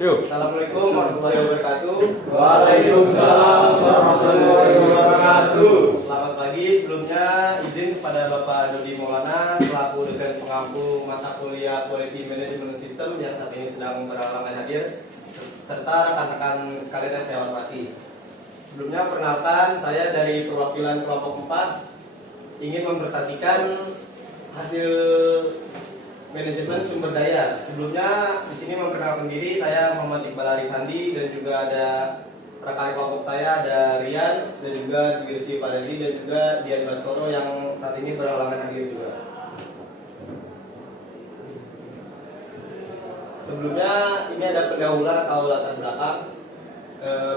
Yuk. Assalamualaikum warahmatullahi wabarakatuh. Waalaikumsalam warahmatullahi wabarakatuh. Selamat pagi. Sebelumnya izin kepada Bapak Dodi Maulana selaku dosen pengampu mata kuliah Quality Management System yang saat ini sedang berhalangan hadir, serta rekan-rekan sekalian yang saya hormati. Sebelumnya perkenalkan, saya dari perwakilan kelompok 4 ingin mempresentasikan hasil manajemen sumber daya. Sebelumnya di sini memperkenalkan diri, saya Muhammad Iqbal Arisandi dan juga ada rekan kelompok saya, ada Rian dan juga Girsi Fadli dan juga Dian Baskoro yang saat ini berhalangan hadir juga. Sebelumnya ini ada pendahuluan atau latar belakang.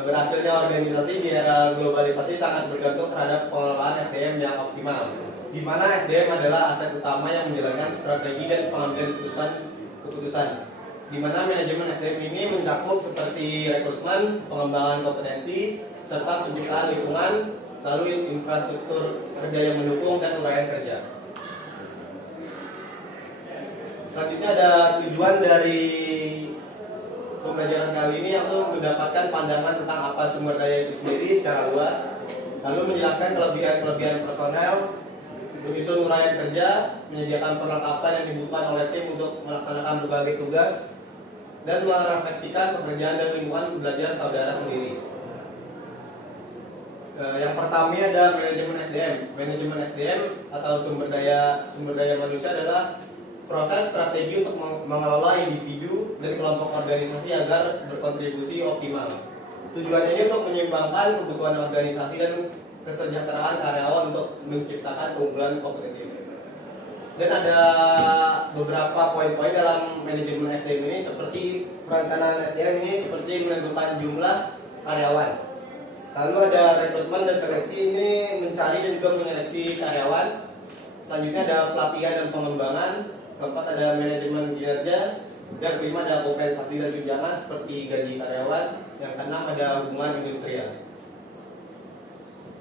Berhasilnya organisasi di era globalisasi sangat bergantung terhadap pengelolaan SDM yang optimal, di mana SDM adalah aset utama yang menjalankan strategi dan pengambilan keputusan. Di mana manajemen SDM ini mencakup seperti rekrutmen, pengembangan kompetensi, serta penciptaan lingkungan, lalu infrastruktur kerja yang mendukung dan uraian kerja. Selanjutnya ada tujuan dari pembelajaran kali ini, yaitu mendapatkan pandangan tentang apa sumber daya itu sendiri secara luas, lalu menjelaskan kelebihan-kelebihan personel, menyusun uraian kerja, menyediakan perlengkapan yang dibutuhkan oleh tim untuk melaksanakan berbagai tugas, dan merefleksikan pekerjaan dan lingkungan belajar saudara sendiri. Yang pertama ada manajemen SDM. Manajemen SDM atau sumber daya manusia adalah proses strategi untuk mengelola individu dan kelompok organisasi agar berkontribusi optimal. Tujuannya ini untuk menyeimbangkan kebutuhan organisasi dan kesejahteraan karyawan untuk menciptakan keunggulan kompetitif. Dan ada beberapa poin-poin dalam manajemen SDM ini, seperti perencanaan SDM ini seperti menentukan jumlah karyawan. Lalu ada rekrutmen dan seleksi, ini mencari dan juga menyeleksi karyawan. Selanjutnya ada pelatihan dan pengembangan. Keempat ada manajemen kinerja. Dan kelima ada kompensasi dan tunjangan seperti gaji karyawan. Yang keenam ada hubungan industrial.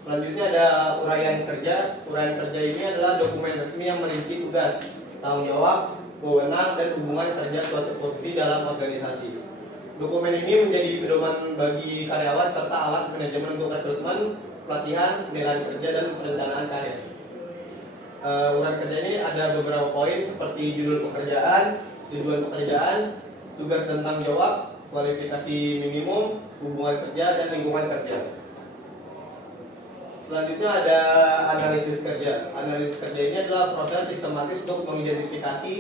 Selanjutnya ada uraian kerja. Uraian kerja ini adalah dokumen resmi yang merinci tugas, tanggung jawab, wewenang, dan hubungan kerja suatu posisi dalam organisasi. Dokumen ini menjadi pedoman bagi karyawan serta alat manajemen untuk rekrutmen, pelatihan, penilaian kerja, dan perencanaan karir. Uraian kerja ini ada beberapa poin seperti judul pekerjaan, tujuan pekerjaan, tugas dan tanggung jawab, kualifikasi minimum, hubungan kerja, dan lingkungan kerja. Selanjutnya ada analisis kerja. Analisis kerja ini adalah proses sistematis untuk mengidentifikasi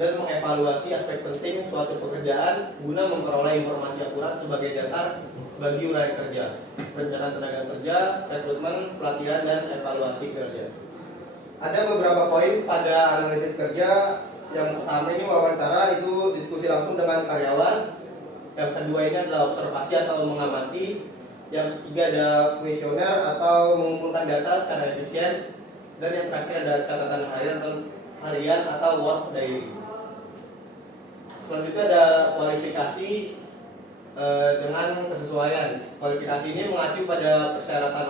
dan mengevaluasi aspek penting suatu pekerjaan guna memperoleh informasi akurat sebagai dasar bagi uraian kerja, perencanaan tenaga kerja, rekrutmen, pelatihan, dan evaluasi kerja. Ada beberapa poin pada analisis kerja. Yang pertama ini wawancara, itu diskusi langsung dengan karyawan. Yang kedua ini adalah observasi atau mengamati. Yang ketiga ada kuesioner atau mengumpulkan data secara efisien. Dan yang terakhir ada catatan harian atau work diary. Selanjutnya ada kualifikasi dengan kesesuaian. Kualifikasi ini mengacu pada persyaratan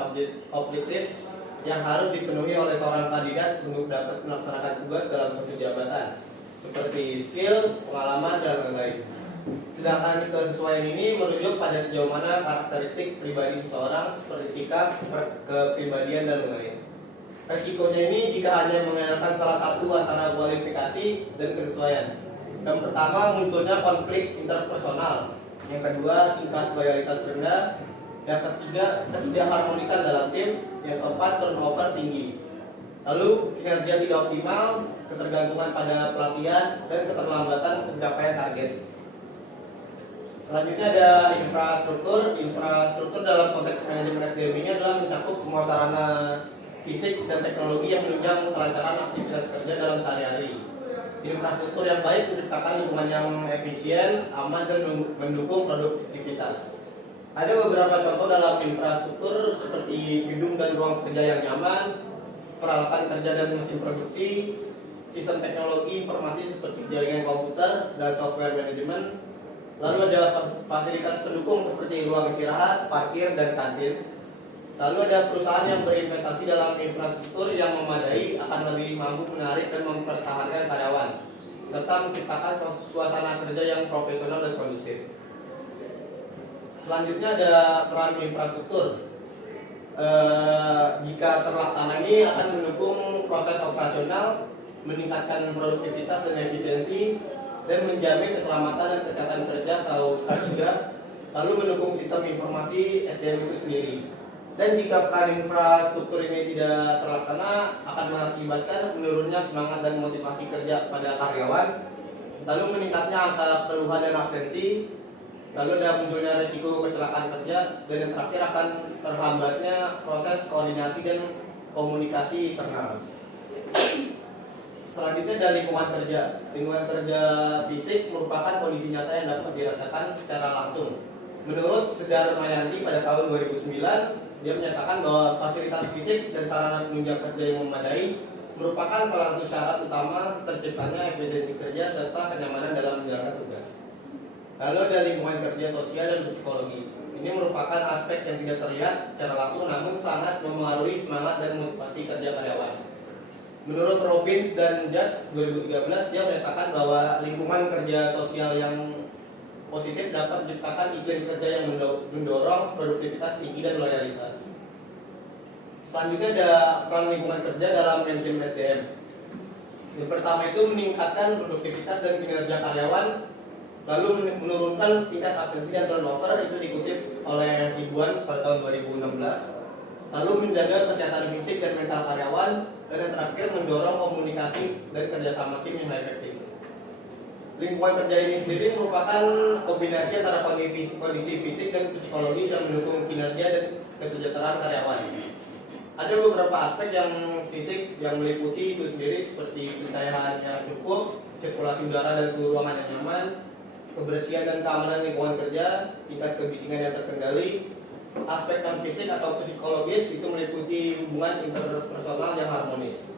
objektif yang harus dipenuhi oleh seorang kandidat untuk dapat melaksanakan tugas dalam suatu jabatan, seperti skill, pengalaman, dan lain-lain. Sedangkan kesesuaian ini merujuk pada sejauh mana karakteristik pribadi seseorang, seperti sikap, kepribadian, dan lain-lain. Resikonya ini jika hanya mengandalkan salah satu antara kualifikasi dan kesesuaian. Yang pertama, munculnya konflik interpersonal. Yang kedua, tingkat loyalitas rendah. Yang ketiga, ketidakharmonisan dalam tim. Yang keempat, turnover tinggi. Lalu kinerja tidak optimal, ketergantungan pada pelatihan, dan keterlambatan pencapaian target. Selanjutnya ada infrastruktur. Infrastruktur dalam konteks manajemen SDM ini adalah mencakup semua sarana fisik dan teknologi yang menunjang kelancaran aktivitas kerja dalam sehari-hari. Infrastruktur yang baik menciptakan lingkungan yang efisien, aman, dan mendukung produktivitas. Ada beberapa contoh dalam infrastruktur seperti gedung dan ruang kerja yang nyaman, peralatan kerja dan mesin produksi, sistem teknologi informasi seperti jaringan komputer dan software manajemen. Lalu ada fasilitas pendukung seperti ruang istirahat, parkir, dan kantin. Lalu ada perusahaan yang berinvestasi dalam infrastruktur yang memadai akan lebih mampu menarik dan mempertahankan karyawan, serta menciptakan suasana kerja yang profesional dan kondusif. Selanjutnya ada peran infrastruktur. Jika terlaksana ini akan mendukung proses operasional, meningkatkan produktivitas dan efisiensi, dan menjamin keselamatan dan kesehatan kerja atau K3, lalu mendukung sistem informasi SDM itu sendiri. Dan jika peran infrastruktur ini tidak terlaksana, akan mengakibatkan menurunnya semangat dan motivasi kerja pada karyawan, lalu meningkatnya angka keluhan dan absensi, lalu ada munculnya risiko kecelakaan kerja, dan yang terakhir akan terhambatnya proses koordinasi dan komunikasi internal. Selanjutnya ada lingkungan kerja. Lingkungan kerja fisik merupakan kondisi nyata yang dapat dirasakan secara langsung. Menurut Sedar Mayanti pada tahun 2009, dia menyatakan bahwa fasilitas fisik dan sarana penunjang kerja yang memadai merupakan salah satu syarat utama terciptanya efisiensi kerja serta kenyamanan dalam menjalankan tugas. Lalu ada lingkungan kerja sosial dan psikologi. Ini merupakan aspek yang tidak terlihat secara langsung namun sangat memengaruhi semangat dan motivasi kerja karyawan. Menurut Robbins dan Judge 2013, dia menyatakan bahwa lingkungan kerja sosial yang positif dapat menciptakan iklim kerja yang mendorong produktivitas tinggi dan loyalitas. Selanjutnya ada peran lingkungan kerja dalam manajemen SDM. Yang pertama itu meningkatkan produktivitas dan kinerja karyawan, lalu menurunkan tingkat absensi dan turnover, itu dikutip oleh Sibuan pada tahun 2016. Lalu menjaga kesehatan fisik dan mental karyawan, dan yang terakhir mendorong komunikasi dan kerjasama tim yang efektif. Lingkungan kerja ini sendiri merupakan kombinasi antara kondisi fisik dan psikologis yang mendukung kinerja dan kesejahteraan karyawan. Ada beberapa aspek yang fisik yang meliputi itu sendiri seperti pencahayaan yang cukup, sirkulasi udara dan suhu ruangan yang nyaman, kebersihan dan keamanan lingkungan kerja, tingkat kebisingan yang terkendali. Aspek non fisik atau psikologis itu meliputi hubungan interpersonal yang harmonis.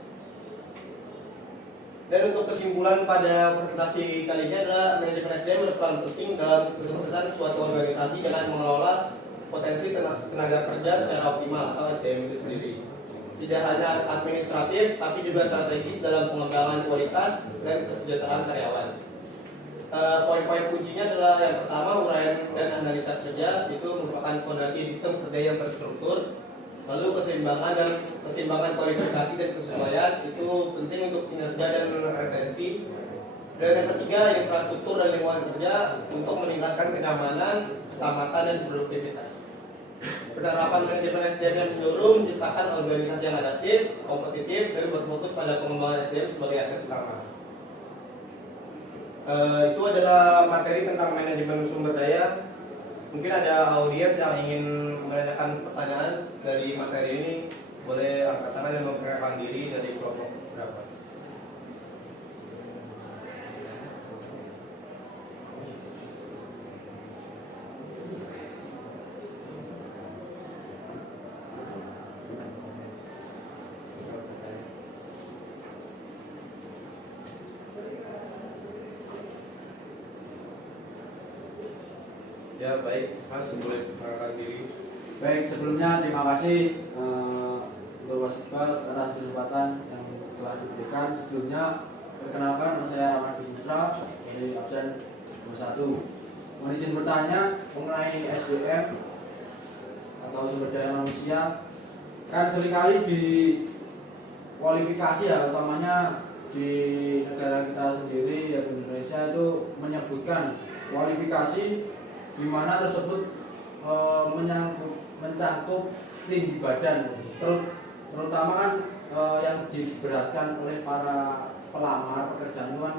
Dan untuk kesimpulan pada presentasi kali ini adalah manajemen SDM berperan penting dalam kesuksesan suatu organisasi dengan mengelola potensi tenaga kerja secara optimal atau SDM itu sendiri. Tidak hanya administratif, tapi juga strategis dalam pengembangan kualitas dan kesejahteraan karyawan. Poin-poin kuncinya adalah yang pertama, uraian dan analisa kerja itu merupakan fondasi sistem kerja yang terstruktur. Lalu keseimbangan kualifikasi dan kesesuaian itu penting untuk kinerja dan retensi. Dan yang ketiga, infrastruktur dan lingkungan kerja untuk meningkatkan kenyamanan, keselamatan dan produktivitas. Penerapan manajemen SDM yang menyeluruh menciptakan organisasi yang adaptif, kompetitif, dan berfokus pada pengembangan SDM sebagai aset utama. Itu adalah materi tentang manajemen sumber daya. Mungkin ada audiens yang ingin menanyakan pertanyaan dari materi ini, boleh angkat tangan dan memperkenalkan diri dari kelompok berapa. Ya baik, Mas boleh perkenalkan diri. Baik, sebelumnya terima kasih untuk Mas Iqbal atas kesempatan yang telah diberikan. Sebelumnya perkenalkan, saya Rahmat Putra dari absen 21. Mohon izin bertanya mengenai SDM atau sumber daya manusia. Kan seringkali di kualifikasi ya, utamanya di negara kita sendiri ya, Indonesia itu menyebutkan kualifikasi di mana tersebut mencakup tinggi badan, terutama kan yang diberatkan oleh para pelamar pekerjaan itu kan,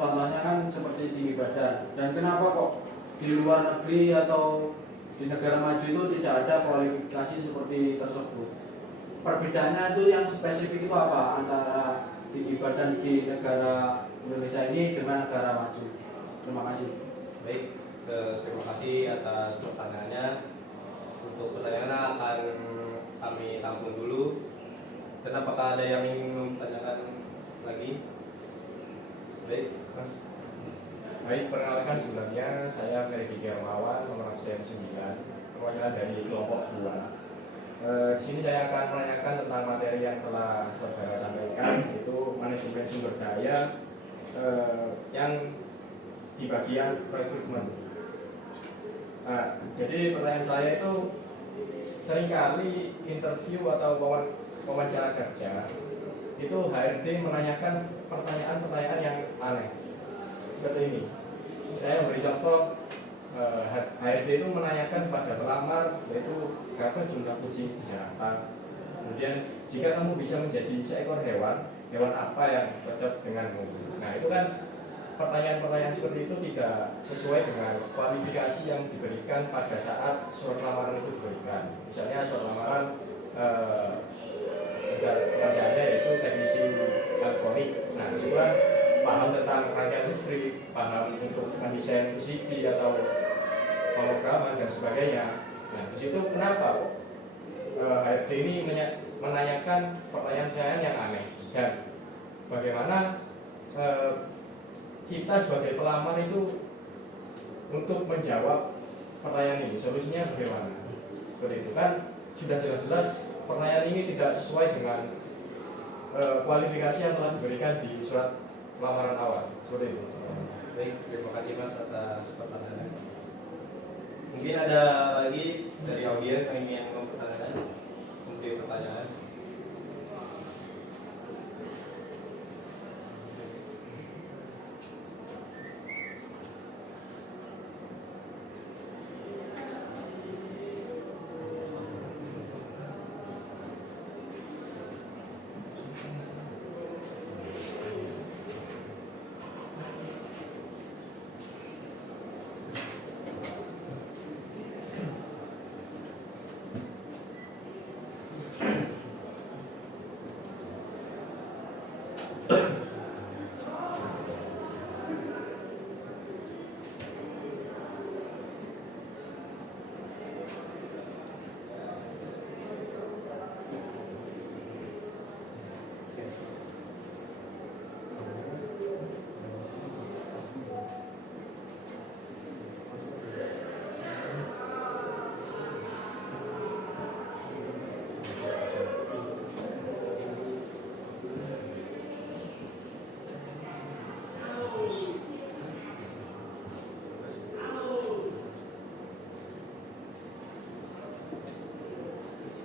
contohnya kan seperti tinggi badan. Dan kenapa kok di luar negeri atau di negara maju itu tidak ada kualifikasi seperti tersebut? Perbedaannya itu yang spesifik itu apa antara tinggi badan di negara Indonesia ini dengan negara maju? Terima kasih. Baik. Terima kasih atas pertanyaannya. Untuk pertanyaannya akan kami tampung dulu. Dan apakah ada yang ingin menanyakan lagi? Baik, Mas. Baik, perkenalkan sebelumnya saya Ferdi Germawan, nomor absen 9, perwakilan dari kelompok 2. Di sini saya akan menanyakan tentang materi yang telah saudara sampaikan, yaitu manajemen sumber daya yang di bagian rekrutmen. Jadi pertanyaan saya itu seringkali interview atau wawancara kerja itu HRD menanyakan pertanyaan-pertanyaan yang aneh seperti ini. Saya beri contoh, HRD itu menanyakan pada pelamar yaitu berapa jumlah kucing di Jakarta. Kemudian jika kamu bisa menjadi seekor hewan apa yang cocok denganmu? Nah itu kan pertanyaan-pertanyaan seperti itu tidak sesuai dengan kualifikasi yang diberikan pada saat surat lamaran itu diberikan. Misalnya surat lamaran pekerjaannya yaitu teknisi elektronik. Nah, itu kan paham tentang rangkaian listrik, paham untuk mendesain PCB atau pemrograman dan sebagainya. Nah, di situ kenapa HRD ini menanyakan pertanyaan-pertanyaan yang aneh, dan bagaimana kita sebagai pelamar itu untuk menjawab pertanyaan ini, solusinya bagaimana? Seperti itu kan sudah jelas-jelas pertanyaan ini tidak sesuai dengan kualifikasi yang telah diberikan di surat lamaran awal. Seperti itu. Baik, terima kasih Mas atas pertanyaannya. Mungkin ada lagi dari audiens yang ingin memberi pertanyaan.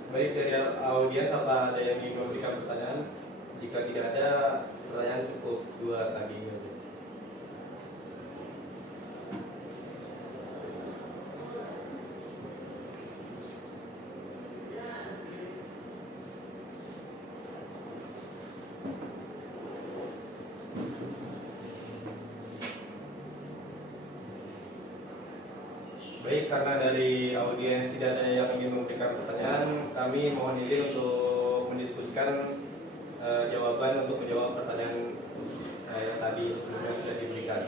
Baik, dari audiens apa ada yang ingin memberikan pertanyaan? Jika tidak ada pertanyaan, cukup dua tadi. Baik, karena dari audiens tidak ada yang ingin memberikan pertanyaan, kami mohon izin untuk mendiskusikan jawaban untuk menjawab pertanyaan yang tadi sebelumnya sudah diberikan.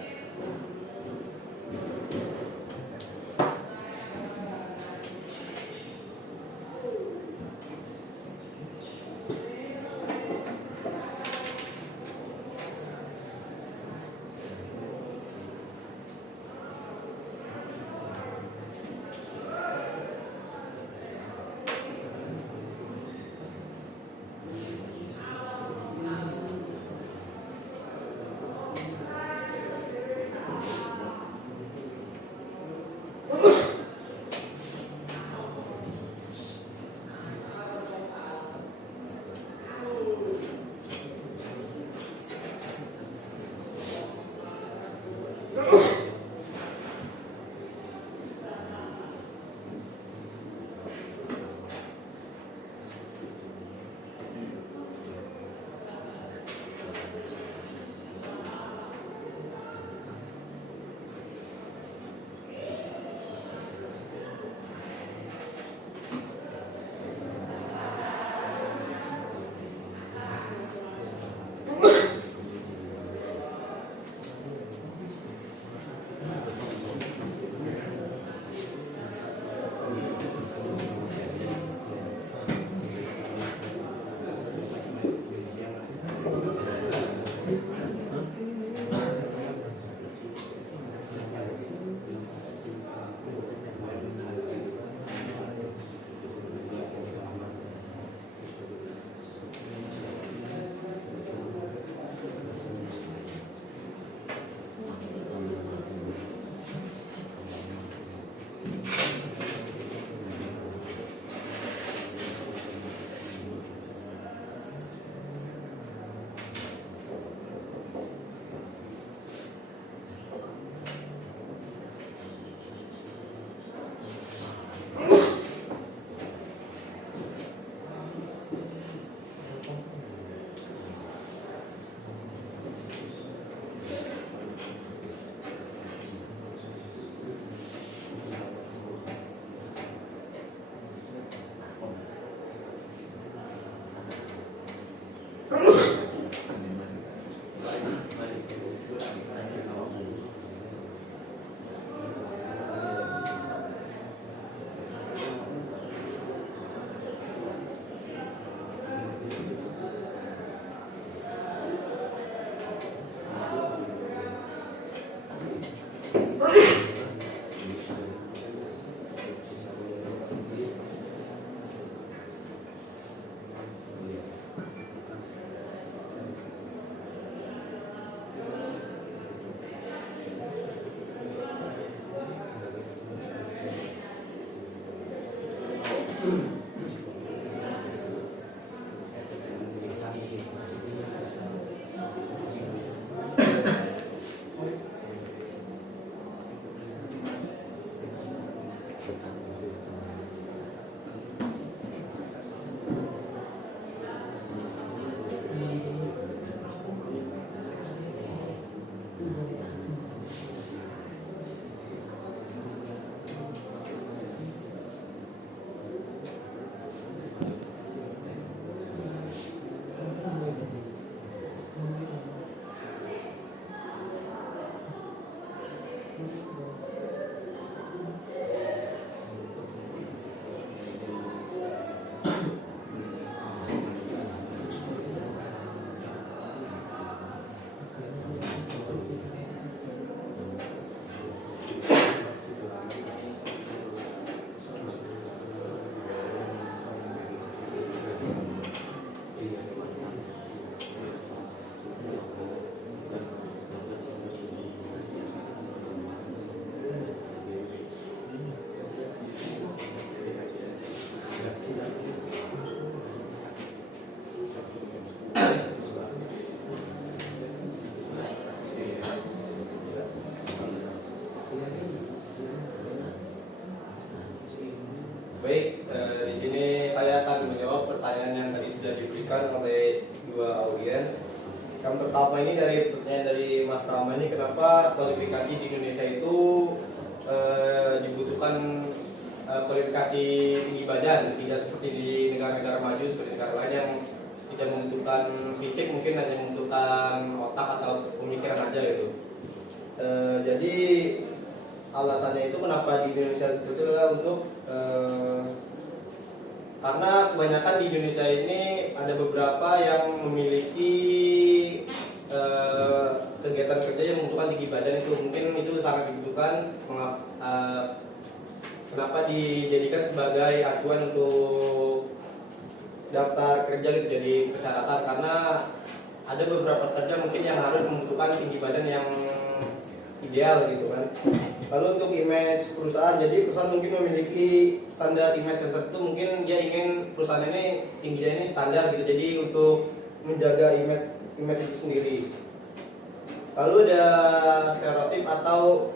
Baik, di sini saya akan menjawab pertanyaan yang tadi sudah diberikan oleh dua audiens. Yang pertama ini dari pertanyaan dari Mas Rama ini, kenapa kualifikasi di Indonesia itu dibutuhkan kualifikasi tinggi badan, tidak seperti di negara-negara maju seperti negara lain yang tidak membutuhkan fisik, mungkin hanya membutuhkan otak atau pemikiran aja gitu. Jadi alasannya itu kenapa di Indonesia seperti itu adalah untuk karena kebanyakan di Indonesia ini ada beberapa yang memiliki kegiatan kerja yang membutuhkan tinggi badan, itu mungkin itu sangat dibutuhkan. Kenapa dijadikan sebagai acuan untuk daftar kerja gitu, jadi persyaratan, karena ada beberapa kerja mungkin yang harus membutuhkan tinggi badan yang ideal gitu kan. Lalu untuk image perusahaan, jadi perusahaan mungkin memiliki standar image tertentu, mungkin dia ingin perusahaan ini tingginya ini standar gitu, jadi untuk menjaga image itu sendiri. Lalu ada stereotip atau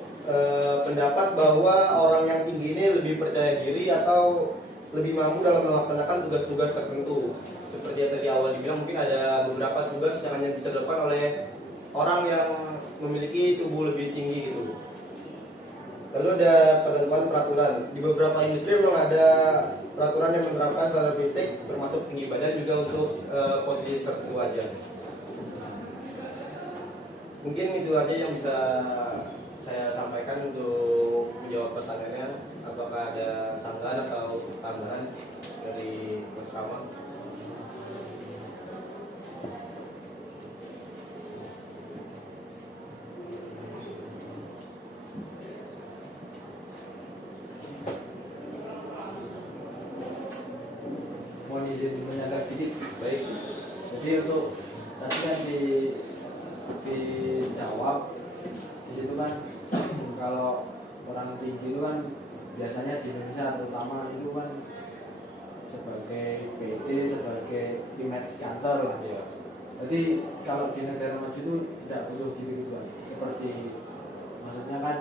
pendapat bahwa orang yang tinggi ini lebih percaya diri atau lebih mampu dalam melaksanakan tugas-tugas tertentu. Seperti yang tadi awal dibilang, mungkin ada beberapa tugas yang hanya bisa dilakukan oleh orang yang memiliki tubuh lebih tinggi gitu. Lalu ada ketentuan peraturan. Di beberapa industri memang ada peraturan yang menerapkan standar fisik, termasuk tinggi badan juga untuk posisi tertentu aja. Mungkin itu aja yang bisa saya sampaikan untuk menjawab pertanyaannya. Apakah ada sanggahan atau tambahan dari Mas Rama? Mohon izin menyampaikan sedikit. Baik. Jadi untuk tadi kan dijawab di situ kan kalau orang tinggi itu kan biasanya di Indonesia terutama itu kan sebagai PD, sebagai image kantor lah. Ya. Jadi kalau di negara maju itu tidak butuh gitu kan. Seperti maksudnya kan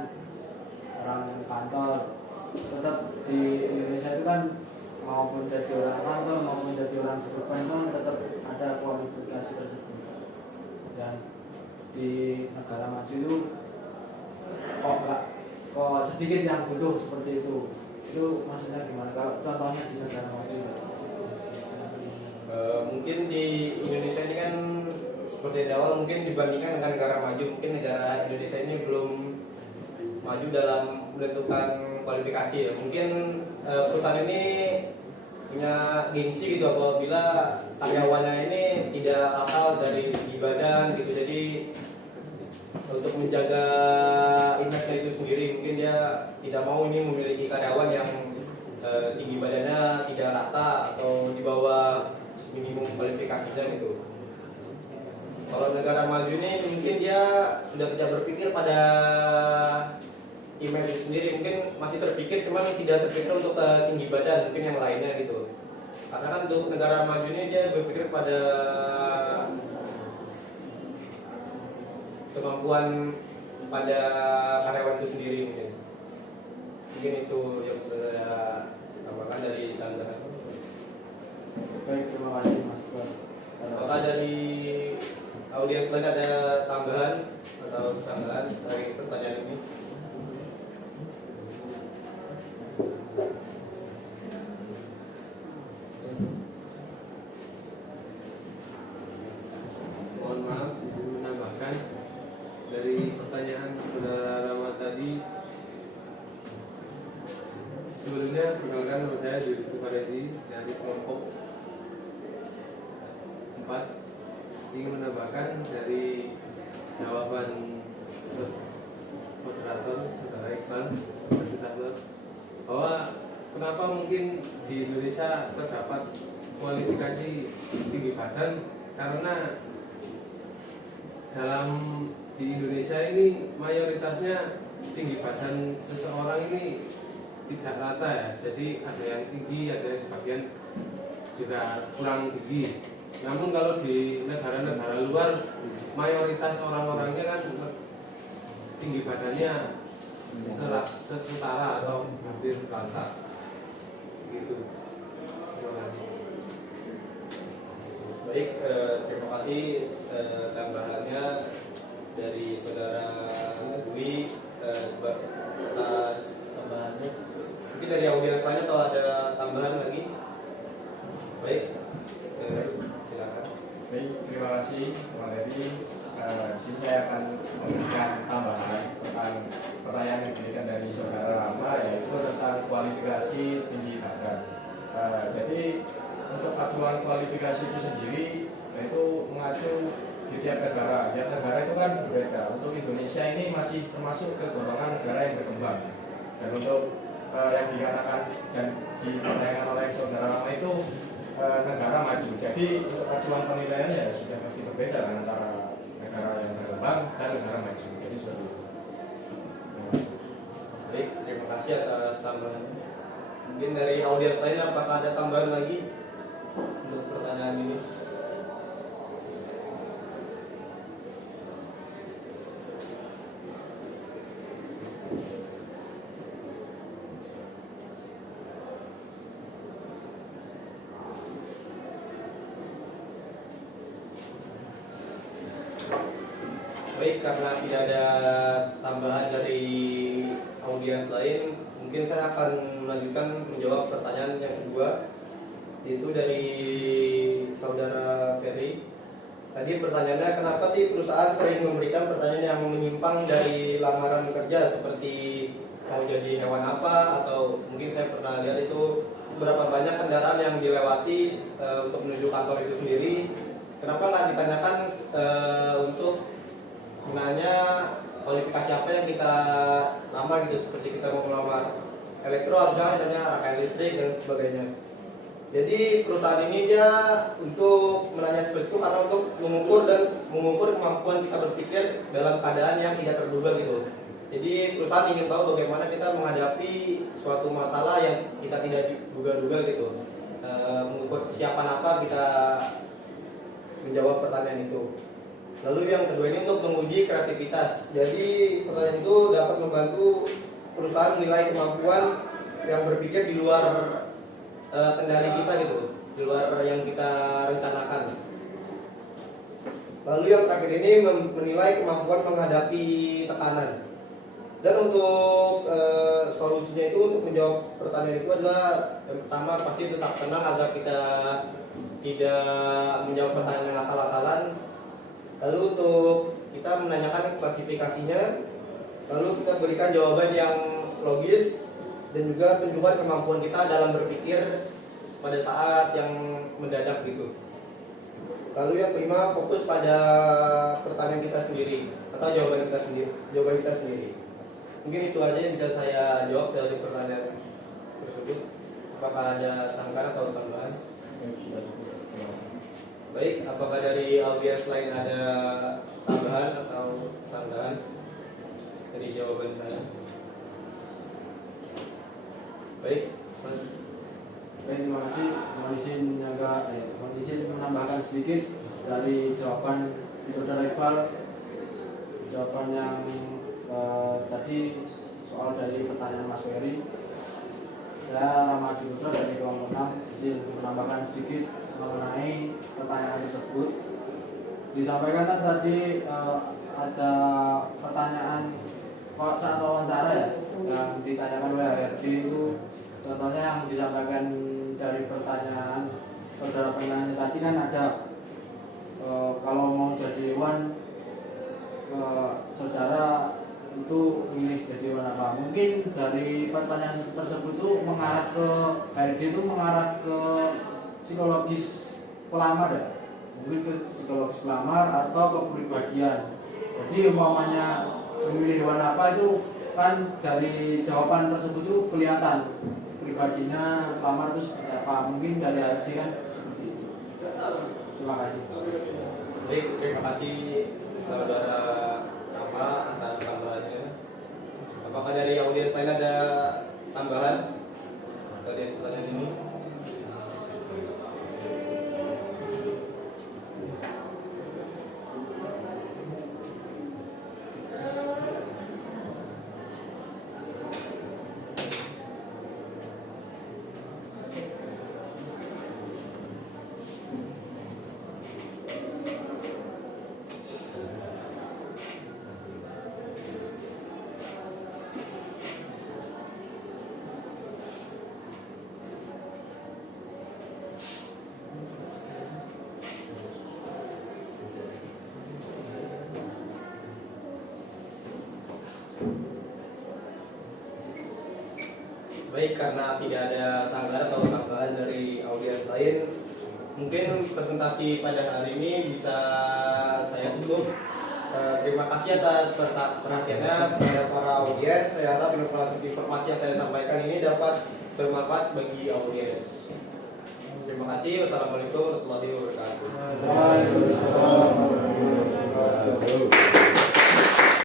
orang kantor tetap di Indonesia itu kan maupun jadi orang kantor maupun jadi orang berkorban kan tetap ada kualifikasi tersebut. Dan di negara maju itu kok sedikit yang butuh seperti itu maksudnya gimana kalau contohnya di negara maju? Mungkin di Indonesia ini kan seperti di awal, mungkin dibandingkan dengan negara maju, mungkin negara Indonesia ini belum maju dalam menentukan kualifikasi ya. Mungkin perusahaan ini punya gengsi gitu apabila karyawannya ini tidak hafal dari tinggi badan gitu, jadi untuk menjaga image-nya itu sendiri mungkin dia tidak mau ini memiliki karyawan yang tinggi badannya tidak rata atau di bawah minimum kualifikasinya gitu. Kalau negara maju ini mungkin dia sudah tidak berpikir pada image itu sendiri mungkin masih terpikir, cuman tidak terpikir untuk tinggi badan, mungkin yang lainnya gitu. Karena kan untuk negara maju ini dia berpikir pada kemampuan pada karyawan itu sendiri mungkin. Mungkin itu yang bisa saya tambahkan dari Sandra. Baik, terima kasih Mas Iqbal. Apakah dari audiens lain ada tambahan atau sanggahan dari pertanyaan ini? Mohon maaf, izin menambahkan dari pertanyaan saudara Rama tadi. Sebelumnya perkenalkan nama saya Yudi Farezi dari kelompok 4. Ingin menambahkan dari jawaban moderator saudara Iqbal bahwa kenapa mungkin di Indonesia terdapat kualifikasi tinggi badan, karena dalam di Indonesia ini mayoritasnya tinggi badan seseorang ini tidak rata ya, jadi ada yang tinggi, ada yang sebagian juga kurang tinggi. Namun kalau di negara-negara luar mayoritas orang-orangnya kan tinggi badannya setara atau hampir rata gitu. Terima kasih. Baik, terima kasih tambahannya dari saudara Dwi atas tambahannya. Mungkin dari audiens lainnya atau ada tambahan lagi? Baik, silakan. Baik, terima kasih Pak Dedi. Di sini saya akan memberikan tambahan tentang pertanyaan yang diberikan dari saudara Rama, yaitu tentang kualifikasi tinggi badan. Jadi untuk acuan kualifikasi itu sendiri yaitu mengacu di tiap negara. Tiap negara itu kan berbeda. Untuk Indonesia ini masih termasuk ke golongan negara yang berkembang. Dan untuk yang dikatakan dan dipertanyakan oleh saudara Rama itu negara maju. Jadi untuk acuan penilaiannya ya sudah pasti berbeda kan, antara negara yang berkembang dan negara maju. Jadi seperti itu. Baik, terima kasih atas tambahan. Mungkin dari audiens lain apakah ada tambahan lagi untuk pertanyaan ini? Baik, karena tidak ada tambahan dari audiens lain, mungkin saya akan melanjutkan menjawab pertanyaan yang kedua, yaitu dari saudara Ferry. Tadi pertanyaannya, kenapa sih perusahaan sering memberikan pertanyaan yang menyimpang dari lamaran kerja, seperti mau jadi hewan apa, atau mungkin saya pernah lihat itu berapa banyak kendaraan yang dilewati untuk menuju kantor itu sendiri. Kenapa nggak ditanyakan untuk gunanya kualifikasi apa yang kita lamar gitu, seperti kita mau melamar elektro harusnya adanya rangkaian listrik dan sebagainya. Jadi perusahaan ini dia untuk menanya seperti itu karena untuk mengukur kemampuan kita berpikir dalam keadaan yang tidak terduga gitu. Jadi perusahaan ingin tahu bagaimana kita menghadapi suatu masalah yang kita tidak duga-duga gitu. Mengukur kesiapan apa kita menjawab pertanyaan itu. Lalu yang kedua ini untuk menguji kreativitas. Jadi pertanyaan itu dapat membantu perusahaan menilai kemampuan yang berpikir di luar kendali kita gitu, di luar yang kita rencanakan. Lalu yang terakhir ini menilai kemampuan menghadapi tekanan. Dan untuk solusinya itu untuk menjawab pertanyaan itu adalah yang pertama pasti tetap tenang agar kita tidak menjawab pertanyaan yang asal-asalan. Lalu untuk kita menanyakan klasifikasinya, lalu kita berikan jawaban yang logis dan juga tunjukkan kemampuan kita dalam berpikir pada saat yang mendadak gitu. Lalu yang kelima, fokus pada pertanyaan kita sendiri atau jawaban kita sendiri. Mungkin itu aja yang bisa saya jawab dari pertanyaan tersebut. Apakah ada sangkaan atau tambahan? Baik, apakah dari audiens lain ada tambahan atau sanggahan dari jawaban saya? Baik, Mas. Baik, terima kasih. Mohon izin menambahkan sedikit dari jawaban Saudara Iqbal. Jawaban yang tadi soal dari pertanyaan Mas Ferry. Saya Ramadi Putra dari kelompok 6 izin menambahkan sedikit mengenai pertanyaan tersebut. Disampaikan kan tadi ada pertanyaan saat wawancara ya yang ditanyakan oleh HRD itu, contohnya yang disampaikan dari pertanyaan saudara penanya tadi kan ada kalau mau jadi hewan saudara itu milih jadi hewan apa. Mungkin dari pertanyaan tersebut itu mengarah ke HRD itu mengarah ke psikologis pelamar ya, mungkin ke psikologis pelamar atau kepribadian. Jadi umpamanya memilih hewan apa itu kan dari jawaban tersebut itu kelihatan pribadinya pelamar itu seperti apa. Mungkin dari HRD kan seperti itu. Terima kasih. Baik, terima kasih saudara atas tambahannya. Apakah dari audiens lain ada tambahan dari pertanyaan ini? Baik, karena tidak ada sanggahan atau tambahan dari audiens lain, mungkin presentasi pada hari ini bisa saya tutup. Terima kasih atas perhatiannya kepada para audiens. Saya harap informasi yang saya sampaikan ini dapat bermanfaat bagi audiens. Terima kasih. Wassalamualaikum warahmatullahi wabarakatuh. Waalaikumsalam warahmatullahi wabarakatuh.